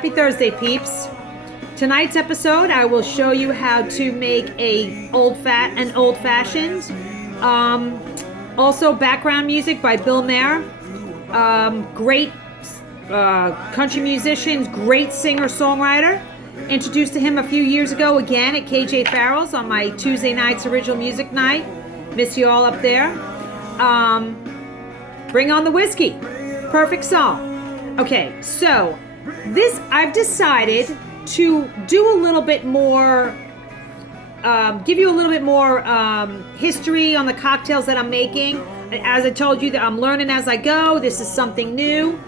Happy Thursday, peeps. Tonight's episode, I will show you how to make an old-fashioned. Also, background music by Bill Maier. Great country musician, great singer-songwriter. Introduced to him a few years ago again at KJ Farrell's on my Tuesday nights original music night. Miss you all up there. Bring on the whiskey. Perfect song. Okay, so this I've decided to do a little bit more, give you a little bit more history on the cocktails that I'm making. As I told you, that I'm learning as I go. This is something new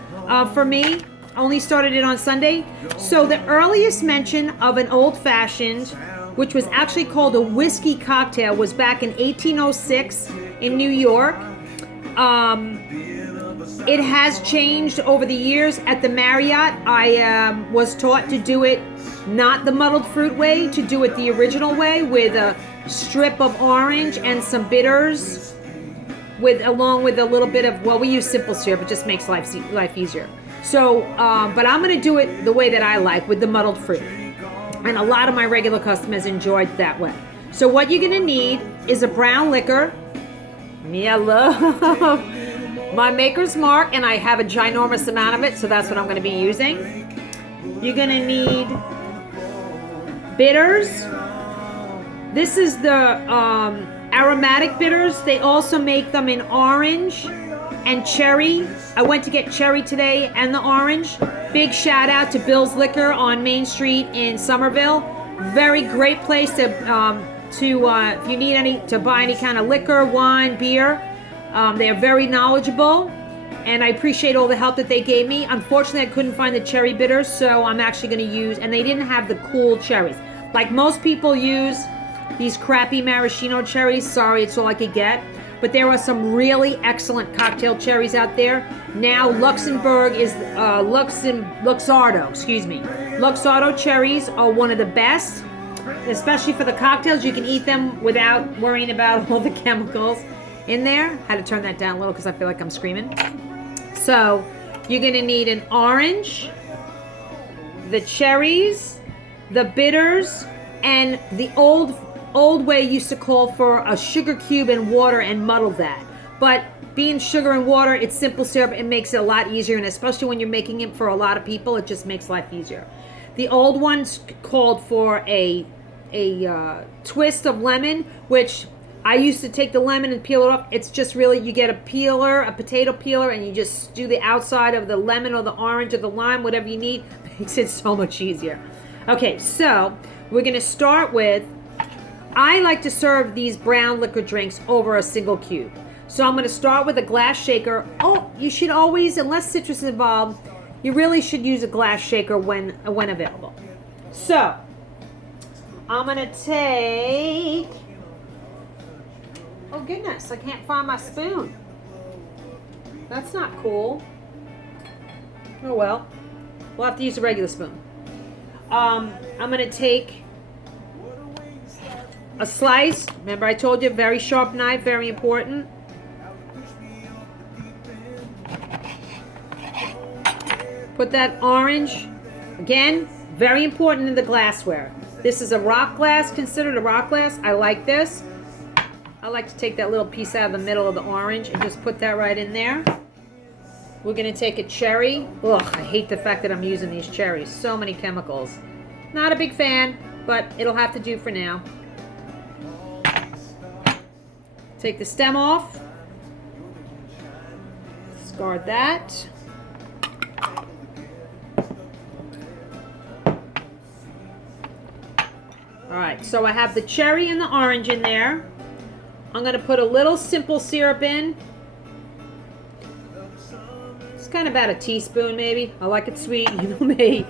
for me. I only started it on Sunday. So the earliest mention of an old-fashioned, which was actually called a whiskey cocktail, was back in 1806 in New York. It has changed over the years. At the Marriott, I was taught to do it not the muddled fruit way, to do it the original way with a strip of orange and some bitters, along with a little bit of, well, we use simple syrup. It just makes life easier. So, but I'm going to do it the way that I like, with the muddled fruit. And a lot of my regular customers enjoyed that way. So what you're going to need is a brown liquor. Me, I love my Maker's Mark, and I have a ginormous amount of it, so that's what I'm going to be using. You're going to need bitters. This is the aromatic bitters. They also make them in orange and cherry. I went to get cherry today and the orange. Big shout out to Bill's Liquor on Main Street in Somerville. Very great place to if you need to buy any kind of liquor, wine, beer. They are very knowledgeable, and I appreciate all the help that they gave me. Unfortunately, I couldn't find the cherry bitters, so I'm actually going to use, and they didn't have the cool cherries. Like most people use these crappy maraschino cherries. Sorry, it's all I could get. But there are some really excellent cocktail cherries out there. Now Luxardo, Luxardo cherries are one of the best, especially for the cocktails. You can eat them without worrying about all the chemicals in there. Had to turn that down a little because I feel like I'm screaming. So you're going to need an orange, the cherries, the bitters, and the old way used to call for a sugar cube and water and muddle that. But being sugar and water, it's simple syrup. It makes it a lot easier, and especially when you're making it for a lot of people, it just makes life easier. The old ones called for a twist of lemon, which I used to take the lemon and peel it off. It's just really, you get a potato peeler, and you just do the outside of the lemon or the orange or the lime, whatever you need. Makes it so much easier. Okay, so we're going to start with, I like to serve these brown liquor drinks over a single cube. So I'm going to start with a glass shaker. Oh, you should always, unless citrus is involved, you really should use a glass shaker when available. So I'm going to take, oh goodness, I can't find my spoon. That's not cool. Oh well, we'll have to use a regular spoon. I'm going to take a slice. Remember I told you, very sharp knife, very important. Put that orange, again, very important in the glassware. This is a rock glass, considered a rock glass. I like this. I like to take that little piece out of the middle of the orange and just put that right in there. We're going to take a cherry. Ugh, I hate the fact that I'm using these cherries. So many chemicals. Not a big fan, but it'll have to do for now. Take the stem off. Discard that. Alright, so I have the cherry and the orange in there. I'm going to put a little simple syrup in. It's kind of about a teaspoon maybe. I like it sweet, you know me.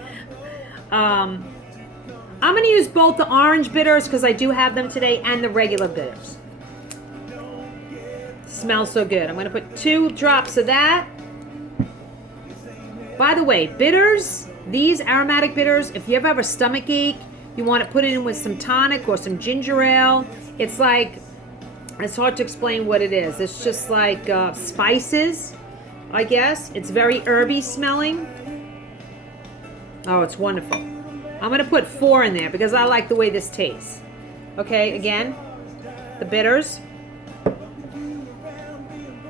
I'm going to use both the orange bitters, because I do have them today, and the regular bitters. Smells so good. I'm going to put 2 drops of that. By the way, bitters, these aromatic bitters, if you ever have a stomach ache, you want to put it in with some tonic or some ginger ale. It's like, it's hard to explain what it is. It's just like spices, I guess. It's very herby smelling. Oh, it's wonderful. I'm going to put 4 in there because I like the way this tastes. Okay, again, the bitters.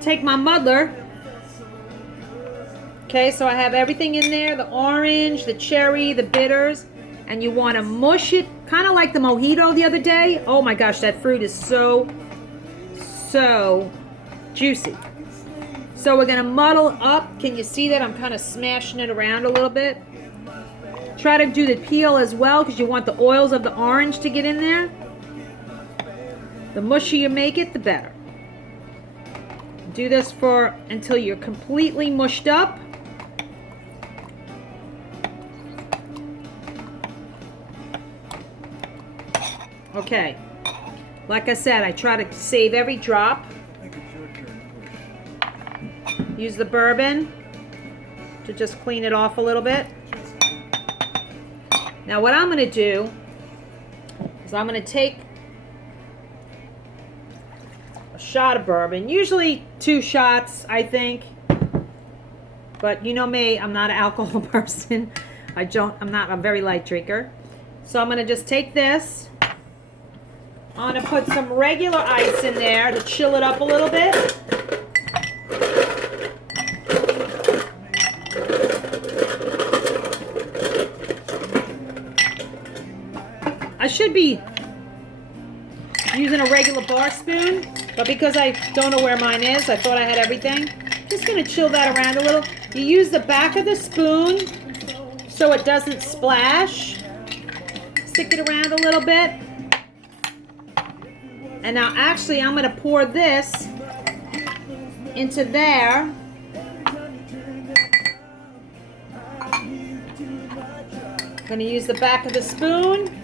Take my muddler. Okay, so I have everything in there, the orange, the cherry, the bitters, and you want to mush it, kind of like the mojito the other day. Oh my gosh, that fruit is so juicy. So we're going to muddle up. Can you see that? I'm kind of smashing it around a little bit. Try to do the peel as well because you want the oils of the orange to get in there. The mushier you make it, the better. Do this until you're completely mushed up. Okay. Like I said, I try to save every drop. Use the bourbon to just clean it off a little bit. Now what I'm going to do is I'm going to take a shot of bourbon, usually 2 shots, I think. But you know me, I'm not an alcohol person. I'm not a very light drinker. So I'm going to just take this. I'm going to put some regular ice in there to chill it up a little bit. I should be using a regular bar spoon, but because I don't know where mine is, I thought I had everything. Just going to chill that around a little. You use the back of the spoon so it doesn't splash. Stick it around a little bit. And now actually I'm going to pour this into there. I'm going to use the back of the spoon.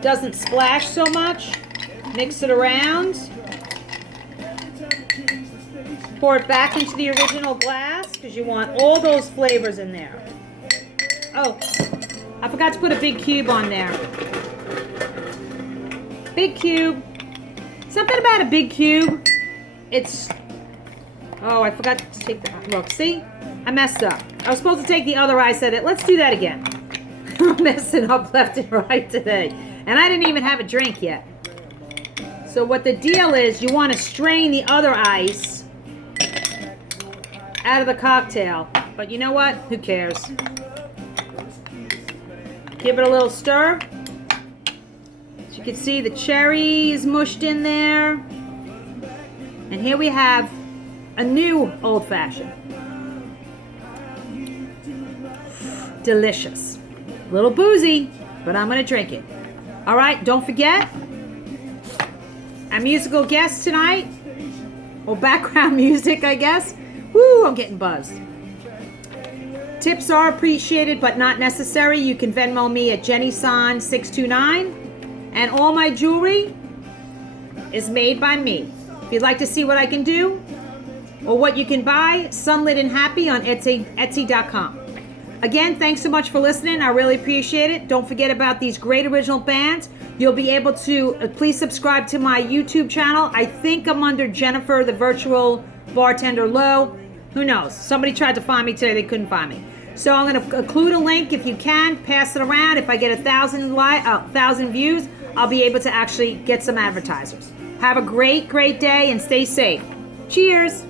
Doesn't splash so much. Mix it around. Pour it back into the original glass because you want all those flavors in there. Oh, I forgot to put a big cube on there. Big cube. Something about a big cube. Oh, I forgot to take the, look, see? I messed up. I was supposed to take the other eye, said it. Let's do that again. I'm messing up left and right today. And I didn't even have a drink yet. So what the deal is, you want to strain the other ice out of the cocktail. But you know what? Who cares? Give it a little stir. As you can see, the cherry is mushed in there. And here we have a new old-fashioned. Delicious. A little boozy, but I'm going to drink it. All right, don't forget, our musical guest tonight, or background music, I guess. Woo, I'm getting buzzed. Tips are appreciated, but not necessary. You can Venmo me at JennySan629. And all my jewelry is made by me. If you'd like to see what I can do, or what you can buy, Sunlit and Happy on Etsy.com. Again, thanks so much for listening. I really appreciate it. Don't forget about these great original bands. You'll be able to, please subscribe to my YouTube channel. I think I'm under Jennifer, the virtual bartender Low. Who knows? Somebody tried to find me today. They couldn't find me. So I'm going to include a link if you can. Pass it around. If I get 1,000 views, I'll be able to actually get some advertisers. Have a great, great day and stay safe. Cheers.